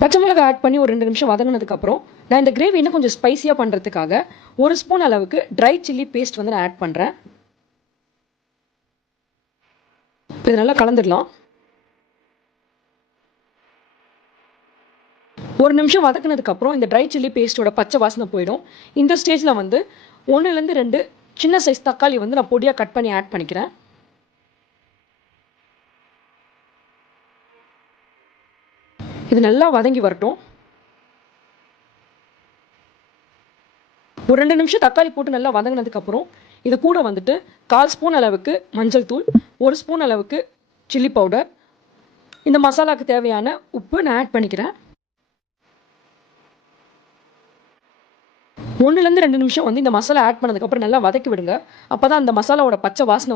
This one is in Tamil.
பச்சை மிளகாய் ஆட் பண்ணி ஒரு 2 நிமிஷம் வதங்கினதுக்கப்புறம் நான் இந்த கிரேவி இன்னும் கொஞ்சம் ஸ்பைஸியாக பண்ணுறதுக்காக 1 ஸ்பூன் அளவுக்கு ட்ரை சில்லி பேஸ்ட் வந்து நான் ஆட் பண்ணுறேன். இது நல்லா கலந்துடலாம். 1 நிமிஷம் வதக்குனதுக்கப்புறம் இந்த ட்ரை சில்லி பேஸ்ட்டோட பச்சை வாசனை போயிடும். இந்த ஸ்டேஜில் வந்து 1லேருந்து 2 சின்ன சைஸ் தக்காளி வந்து நான் பொடியாக கட் பண்ணி ஆட் பண்ணிக்கிறேன். இது நல்லா வதங்கி வரட்டும். ஒரு 2 நிமிஷம் தக்காளி போட்டு நல்லா வதங்கினதுக்கப்புறம் இது கூட வந்துட்டு 1/4 ஸ்பூன் அளவுக்கு மஞ்சள் தூள், 1 ஸ்பூன் அளவுக்கு சில்லி பவுடர், இந்த மசாலாவுக்கு தேவையான உப்பு நான் ஆட் பண்ணிக்கிறேன். 1லேருந்து 2 நிமிஷம் வந்து இந்த மசாலா ஆட் பண்ணதுக்கப்புறம் நல்லா வதக்கி விடுங்க. அப்போ தான் அந்த மசாலாவோட பச்சை வாசனை